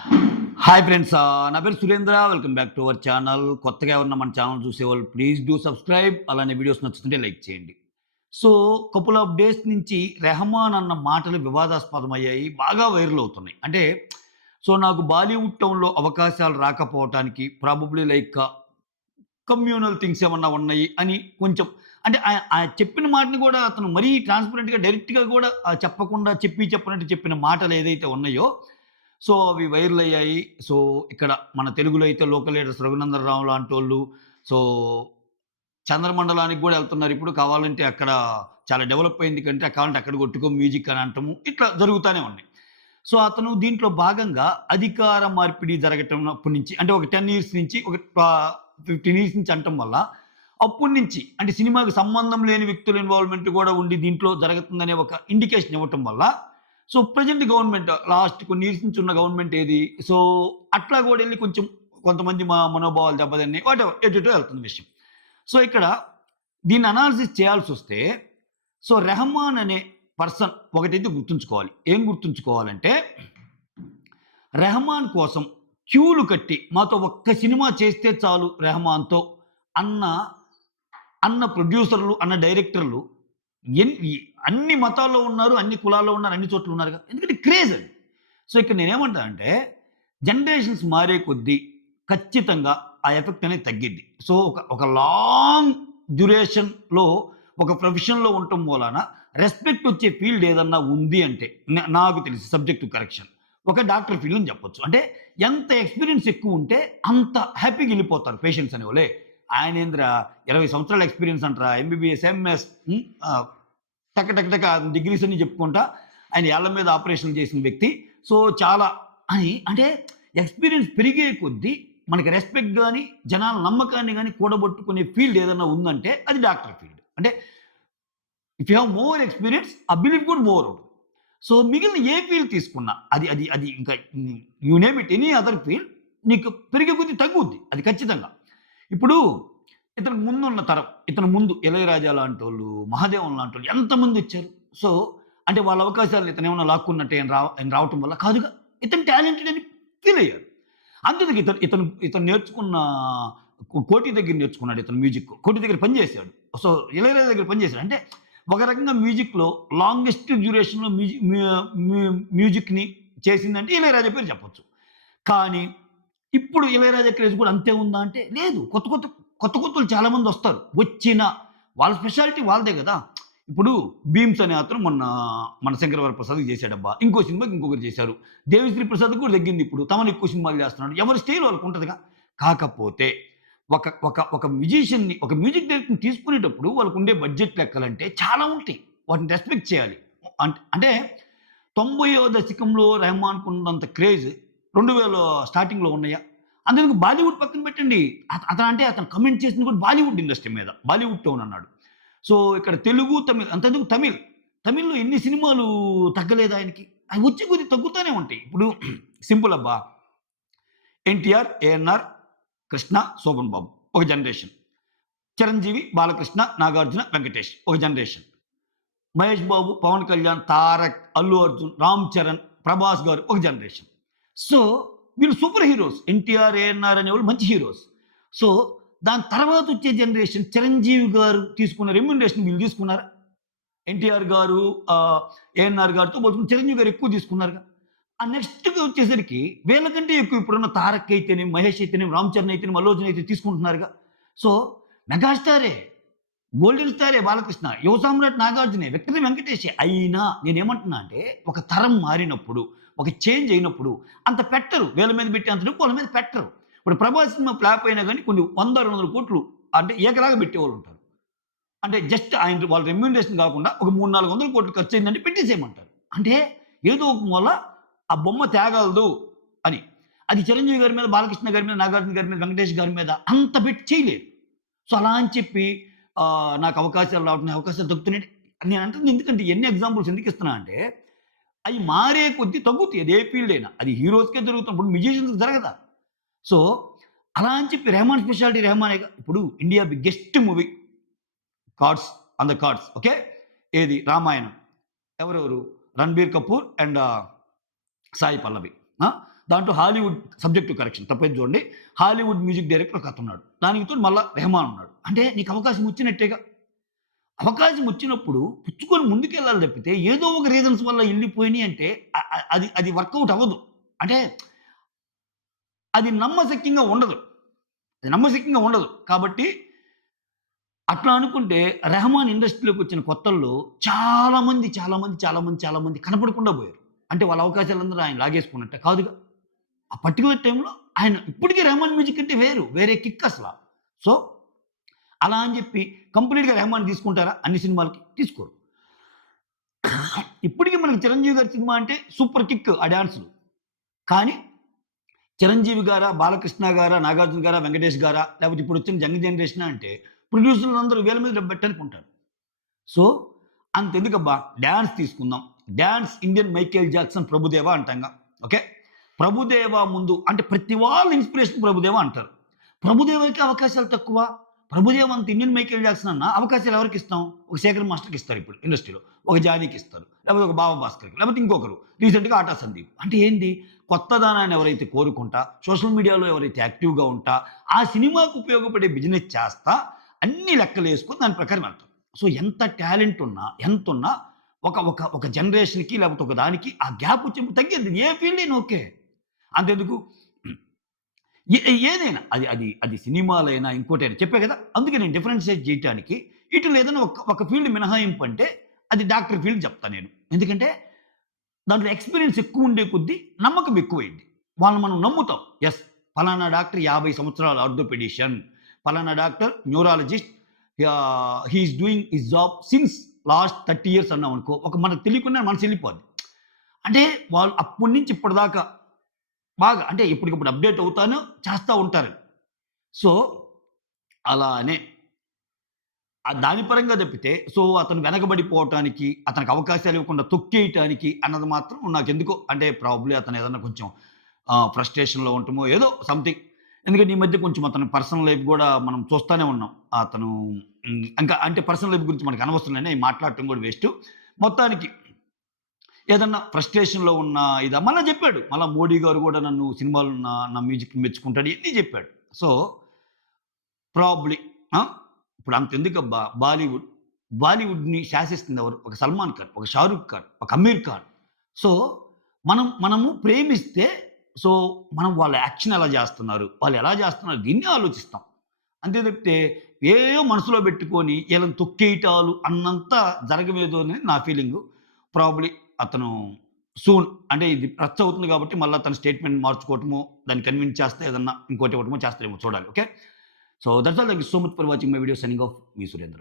Hi friends, నా పేరు Surendra. Welcome back to our channel. కొత్తగా ఎవరన్నా మన ఛానల్ చూసేవాళ్ళు ప్లీజ్ డూ సబ్స్క్రైబ్. అలానే వీడియోస్ నచ్చుతుంటే లైక్ చేయండి. సో, కపుల్ ఆఫ్ డేస్ నుంచి రెహమాన్ అన్న మాటలు వివాదాస్పదమయ్యాయి. బాగా వైరల్ అవుతున్నాయి. అంటే నాకు బాలీవుడ్ టౌన్‌లో అవకాశాలు రాకపోవటానికి ప్రాబబ్లీ లైక్ కమ్యూనల్ థింగ్స్ ఏమన్నా ఉన్నాయి అని కొంచెం అంటే చెప్పిన మాటని కూడా అతను మరీ ట్రాన్స్‌పరెంట్‌గా డైరెక్ట్‌గా కూడా చెప్పకుండా చెప్పినట్టు చెప్పిన మాటలు ఏదైతే ఉన్నాయో అవి వైరల్ అయ్యాయి. సో, ఇక్కడ మన తెలుగులో అయితే local leaders Raghunandan Rao లాంటోళ్ళు so, చంద్రమండలానికి గూడా ఎళ్తున్నారు ఇప్పుడు. కావాలంటే అక్కడ చాలా డెవలప్ అయింది కంట్రీ. కావాలంటే అక్కడ కొట్టుకో మ్యూజిక్ అని అంటము. ఇట్లా జరుగుతానే ఉన్నాయి. సో, అతను దీంట్లో భాగంగా అధికార మార్పిడి జరగటం నుంచి అంటే ఒక 10 ఇయర్స్ నుంచి ఒక 15 ఇయర్స్ నుంచి అనటం వల్ల అప్పటి నుంచి అంటే సినిమాకి సంబంధం లేని వ్యక్తుల ఇన్వాల్వ్‌మెంట్ గూడా ఉండి దీంట్లో జరుగుతుందనే ఒక ఇండికేషన్ ఇవ్వటం వల్ల ప్రెజెంట్ గవర్నమెంట్ లాస్ట్ కొన్ని ఇయర్స్ నుంచి ఉన్న గవర్నమెంట్ ఏది? అట్లా గూడా ఎళ్లి కొంచెం కొంతమంది మనోభావాలు దెబ్బతిన్నాయి. వాటెవర్ ఎటెటో ఎళ్తుంది విషయం. ఇక్కడ దీన్ని అనాలిసిస్ చేయాల్సొస్తే రెహమాన్ అనే పర్సన్ ఒకటైతే గుర్తుంచుకోవాలి. ఏం గుర్తుంచుకోవాలంటే రెహమాన్ కోసం క్యూలు కట్టి మాతో ఒక్క సినిమా చేస్తే చాలు రెహమాన్‌తో అన్న, అన్న ప్రొడ్యూసర్‌లు, అన్న డైరెక్టర్‌లు ఎన్ ఈ అన్ని మతాల్లో ఉన్నారు, అన్ని కులాల్లో ఉన్నారు, అన్ని చోట్ల ఉన్నారుగా. ఎందుకంటే క్రేజ్ అది. ఇక్కడ నేనేమంటానంటే జనరేషన్స్ మారే కొద్దీ ఖచ్చితంగా ఆ ఎఫెక్ట్ అనేది తగ్గిద్ది. ఒక లాంగ్ డ్యూరేషన్‌లో ఒక ప్రొఫెషన్‌లో ఉండటం మూలాన రెస్పెక్ట్ వచ్చే ఫీల్డ్ ఏదన్నా ఉంది అంటే నాకు తెలిసి సబ్జెక్ట్ టు కరెక్షన్ ఒక డాక్టర్ ఫీల్డ్ అని చెప్పొచ్చు. అంటే ఎంత ఎక్స్‌పీరియన్స్ ఎక్కువుంటే అంత హ్యాపీగా ఎళ్ళిపోతారు పేషెంట్స్ అనేవోళ్ళే. ఆయనేందిరా 20 సంవత్సరాల ఎక్స్‌పీరియన్స్ అంటరా ఎంబీబీఎస్, ఎంఎస్ టక టక టక డిగ్రీస్ అన్ని చెప్పుకుంటా ఆయన ఏళ్ల మీద ఆపరేషన్‌లు చేసిన వ్యక్తి. చాలా అని అంటే ఎక్స్‌పీరియన్స్ పెరిగే కొద్దీ మనకి రెస్పెక్ట్ గాని, జనాల నమ్మకాన్ని గాని కూడబట్టుకునే ఫీల్డ్ ఏదన్నా ఉందంటే అది డాక్టర్ ఫీల్డ్. అంటే if you have more experience ఆ బిలీవ్ కూడా మోర్ ఉంటుంది. మిగిలిన ఏ ఫీల్డ్ తీసుకున్నా అది అది అది ఇంకా you name it any other field నీకు పెరిగే కొద్దీ తగ్గుద్ది. అది ఖచ్చితంగా. ఇప్పుడు ఇతనికి ముందున్న తరం, ఇతని ముందు ఇళయరాజా లాంటోళ్ళు, మహాదేవన్ లాంటోళ్ళు ఎంతమందొచ్చారు. సో, అంటే వాళ్ళ అవకాశాలు ఇతనేమన్నా లాక్కున్నట్టే ఆయన రావటం వల్ల కాదుగా. ఇతను టాలెంటెడ్ అని ఫీల్ అయ్యారు. అంతెందుకు ఇతను నేర్చుకున్న కోటి దగ్గర నేర్చుకున్నాడు ఇతను మ్యూజిక్. కోటి దగ్గర పని చేశాడు. ఇళయరాజా దగ్గర పని చేశాడు. అంటే ఒక రకంగా మ్యూజిక్‌లో లాంగెస్ట్ డ్యూరేషన్‌లో మ్యూజిక్‌ని చేసిందంటే ఇళయరాజా పేరు చెప్పొచ్చు. కానీ ఇప్పుడు ఇళయరాజా క్రేజ్ కూడా అంతే ఉందా అంటే లేదు. కొత్తోళ్ళు చాలామందొస్తారు. వచ్చిన వాళ్ళ స్పెషాలిటీ వాళ్ళదే గదా! ఇప్పుడు 'భీమ్స్' అనే అతను మన 'శంకర వరప్రసాద్‌కి' చేశాడబ్బా! ఇంకో సినిమాకి ఇంకొకరు చేశారు. 'దేవిశ్రీ ప్రసాద్‌కి' కూడా తగ్గింది ఇప్పుడు. తమన్ ఎక్కువ సినిమాలు చేస్తున్నాడు. ఎవరి స్టైల్ వాళ్ళకుంటదిగా. కాకపోతే ఒక ఒక ఒక మ్యూజిషియన్‌ని, ఒక మ్యూజిక్ డైరెక్టర్‌ని తీసుకునేటప్పుడు వాళ్ళకుండే బడ్జెట్ లెక్కలంటే చాలా ఉంటాయి. వాటిని రెస్పెక్ట్ చేయాలి. అంటే 90వ దశకంలో రెహమాన్‌కున్నంత క్రేజ్ 2000 స్టార్టింగ్‌లో ఉన్నాయా? అంతెందుకు బాలీవుడ్ పక్కన పెట్టండి. అతను కమెంట్ చేసింది కూడా బాలీవుడ్ ఇండస్ట్రీ మీద. బాలీవుడ్ టోన్ అన్నాడు. ఇక్కడ తెలుగు, తమిళ్ అంతెందుకు తమిళ్‌లో ఎన్ని సినిమాలు తగ్గలేదు ఆయనకి. అవి వచ్చే కొద్దీ తగ్గుతానే ఉంటాయి. ఇప్పుడు సింపుల్ అబ్బా! ఎన్టీఆర్, ఏఎన్నార్, కృష్ణ, శోభన్ బాబు ఒక జనరేషన్. చిరంజీవి, బాలకృష్ణ, నాగార్జున, వెంకటేష్ ఒక జనరేషన్. మహేష్ బాబు, పవన్ కళ్యాణ్, తారక్, అల్లు అర్జున్, రామ్ చరణ్, ప్రభాస్ గారు ఒక జనరేషన్. సో, వీళ్ళు సూపర్ హీరోస్. ఎన్టీఆర్, ఏఎన్నార్ అనేవాళ్ళు మంచి హీరోస్. సో, దాని తర్వాత వచ్చే జనరేషన్ చిరంజీవి గారు తీసుకున్న రెమ్యునరేషన్ వీళ్ళు తీసుకున్నారా? ఎన్టీఆర్ గారు, ఏఎన్నార్ గారితో పోల్చుకుంటే చిరంజీవి గారు ఎక్కువ తీసుకున్నారుగా. ఆ నెక్స్ట్‌గా వచ్చేసరికి వీళ్ళకంటే ఎక్కువ ఇప్పుడున్న తారక్ అయితేనేమి, మహేష్ అయితేనేమి, రామ్ చరణ్ అయితేనేమి, అల్లు అర్జున్ అయితే తీసుకుంటున్నారుగా. సో, మెగాస్టారే, గోల్డెన్ స్టారే బాలకృష్ణ, యువ సామ్రాట్ నాగార్జునే, విక్టరీ వెంకటేషే. అయినా నేనేమంటున్నా అంటే ఒక తరం మారినప్పుడు, ఒక చేంజ్ అయినప్పుడు అంత పెట్టరు. వీళ్ళ మీద పెట్టే అంత డబ్బు వాళ్ళ మీద పెట్టరు. ఇప్పుడు 'ప్రభాస్' సినిమా ఫ్లాప్ అయినా గాని కొన్ని 100, 200 కోట్లు అంటే ఏకలాగా పెట్టేవాళ్ళుంటారు. అంటే జస్ట్ వాళ్ళ రెమ్యూనరేషన్ కాకుండా ఒక 300, 400 కోట్లు ఖర్చయిందంటే పెట్టేసేయమంటారు. అంటే ఏదో ఒక మూల ఆ బొమ్మ తేగలదు అని. అది చిరంజీవి గారి మీద, బాలకృష్ణ గారి మీద, నాగార్జున గారి మీద, వెంకటేష్ గారి మీద అంత పెట్టి చేయలేరు. అలా అని చెప్పి నాకు అవకాశాలు రావట్లేదు, అవకాశాలు తగ్గుతున్నాయి. నేనంటుంది ఎందుకంటే ఎన్ని ఎగ్జాంపుల్స్ ఎందుకు ఇస్తున్నా అంటే, అయి మారే కొద్దీ తగ్గుతాయి. అది ఏ ఫీల్డ్ అయినా. అది హీరోస్‌కే జరుగుతుంది. ఇప్పుడు మ్యూజిషియన్స్‌కి జరగదా? సో, అలా అని చెప్పి రెహమాన్ స్పెషాలిటీ రెహమానేగా. ఇప్పుడు India biggest movie cards on the cards okay. ఏది 'రామాయణం'. ఎవరెవరు? 'రణబీర్ కపూర్' అండ్ 'సాయి పల్లవి'. ఆ! దాంట్లో హాలీవుడ్ సబ్జెక్టు కరెక్షన్ తప్పైతే చూడండి. హాలీవుడ్ మ్యూజిక్ డైరెక్టర్ ఒక అతనున్నాడు. దానితో మళ్ళా రెహమాన్ ఉన్నాడు. అంటే నీకు అవకాశం వచ్చినట్టేగా. అవకాశం వచ్చినప్పుడు పుచ్చుకొని ముందుకెళ్ళాలి తప్పితే ఏదో ఒక రీజన్స్ వల్ల ఎళ్ళిపోయినియి అంటే అది అది వర్కౌట్ అవ్వదు. అంటే అది నమ్మశక్యంగా ఉండదు. అది నమ్మశక్యంగా ఉండదు. కాబట్టి అట్లా అనుకుంటే రెహమాన్ ఇండస్ట్రీలోకి వచ్చిన కొత్తల్లో చాలామంది కనపడకుండా పోయారు. అంటే వాళ్ళ అవకాశాలందరూ ఆయన లాగేసుకున్నట్ట కాదుగా. ఆ పర్టిక్యులర్ టైంలో ఆయన ఇప్పటికీ రెహమాన్ మ్యూజిక్ అంటే వేరే కిక్ అసల. సో, అలా అని చెప్పి కంప్లీట్‌గా రెహమాన్ తీసుకుంటారా అన్ని సినిమాలకి? తీసుకోరు. ఇప్పటికి మనకి చిరంజీవి గారి సినిమా అంటే సూపర్ కిక్ ఆ డాన్సులు. కానీ చిరంజీవి గారా, బాలకృష్ణ గారా, నాగార్జున గారా, వెంకటేష్ గారా, లేకపోతే ఇప్పుడొచ్చిన యంగ్ జనరేషనా అంటే ప్రొడ్యూసర్లందరూ వేల మీద పెట్టడానికుంటారు. సో, అంతెందుకబ్బా డాన్స్ తీసుకుందాం. Dance Indian Michael Jackson Prabhudeva అంటాంగా. ఓకే. ప్రభుదేవ ముందు అంటే ప్రతి వాళ్ళ ఇన్స్పిరేషన్ ప్రభుదేవ అంటారు. ప్రభుదేవకి అవకాశాలు తక్కువ. ప్రభుదేవ అంత ఇండియన్ మైకేల్ జాక్సన్ అన్న అవకాశాలు ఎవరికి ఇస్తాం? ఒక శేఖర్ మాస్టర్‌కి ఇస్తారు ఇప్పుడు ఇండస్ట్రీలో. ఒక జానీకి ఇస్తారు. లేకపోతే ఒక బాబా భాస్కర్‌కి. లేకపోతే ఇంకొకరు. రీసెంట్‌గా ఆటా సందీప్. అంటే ఏంది? కొత్తదనాన్ని ఎవరైతే కోరుకుంటా, సోషల్ మీడియాలో ఎవరైతే యాక్టివ్‌గా ఉంటా, ఆ సినిమాకు ఉపయోగపడే బిజినెస్ చేస్తా, అన్ని లెక్కలేసుకొని దాని ప్రకారం వెళ్తారు. సో, ఎంత టాలెంట్ ఉన్నా, ఎంతున్నా ఒక ఒక ఒక జనరేషన్‌కి లేకపోతే ఒక దానికి ఆ గ్యాప్ వచ్చినప్పుడు తగ్గిద్ది. ఏ ఫీల్డ్ అయినా ఓకే. అంతెందుకు ఏదైనా అది అది అది సినిమాలైనా ఇంకోటైనా చెప్పా కదా! అందుకే నేను డిఫరెన్షియేట్ చేయటానికి ఈటిల్లో ఏదైనా ఒక ఫీల్డ్ మినహాయింపు అంటే అది డాక్టర్ ఫీల్డ్ చెప్తా నేను. ఎందుకంటే దాంట్లో ఎక్స్‌పీరియన్స్ ఎక్కువ ఉండే కొద్దీ నమ్మకం ఎక్కువైద్ది. వాళ్ళని మనం నమ్ముతాం. యెస్. పలానా డాక్టర్ 50 సంవత్సరాల ఆర్థోపెడిషియన్. పలానా doctor neurologist he is doing his job since last 30 years అన్నామనుకో, మనకు తెలియకుండా మనసు ఎళ్ళిపోద్ది. అంటే వాళ్ళు అప్పటి నుంచి ఇప్పటిదాకా బాగా అంటే ఎప్పటికప్పుడు అప్‌డేట్ అవుతాను, చేస్తా ఉంటారు. సో, అలానే దాని పరంగా తప్పితే సో, అతను వెనకబడిపోవటానికి, అతనికి అవకాశాలు ఇవ్వకుండా తొక్కేయటానికి అన్నది మాత్రం నాకెందుకో అంటే ప్రాబబ్లీ అతను ఏదన్నా కొంచెం ఫ్రస్ట్రేషన్‌లో ఉండటమో ఏదో సంథింగ్. ఎందుకంటే ఈ మధ్య కొంచెం అతని పర్సనల్ లైఫ్ గూడా మనం చూస్తానే ఉన్నాం. అతను ఇంకా అంటే పర్సనల్ లైఫ్ గురించి మనకు అనవసరం లేని మాట్లాడటం కూడా వేస్టు. మొత్తానికి ఏదన్నా ఫ్రస్ట్రేషన్‌లో ఉన్న మళ్ళా జెప్పాడు. మళ్ళా మోడీ గారు గూడా నన్ను సినిమాలో నా మ్యూజిక్‌ని మెచ్చుకుంటాడు. ఇయన్నీ జెప్పాడు. సో, ప్రాబబ్లీ ఆ! ఇప్పుడు అంతెందుకబ్బా బాలీవుడ్‌ని శాసిస్తుందెవరు? ఒక 'సల్మాన్ ఖాన్', ఒక 'షారుఖ్ ఖాన్', ఒక 'అమీర్ ఖాన్'. సో, మనము ప్రేమిస్తే సో, మనం వాళ్ళ యాక్షన్ ఎలా జేస్తున్నారు? వాళ్ళు ఎలా జేస్తున్నారు? దీన్నే ఆలోచిస్తాం. అంతే తప్పితే ఏవేవో మనసులో బెట్టుకొని ఈళ్ళని తొక్కేయటాలు అన్నంత జరగలేదు అని నా ఫీలింగు. ప్రాబబ్లీ అతను సూన్ అంటే ఇది రచ్చ అవుతుంది కాబట్టి మళ్ళా తన స్టేట్‌మెంట్ మార్చుకోవటమో, దాన్ని కన్విన్స్ చేస్తే ఏదన్నా ఇంకోటి ఇవ్వటమో చేస్తారేమో చూడాలి. Okay. So, that's all. Thank you so much for watching my video. Signing off me Surendra.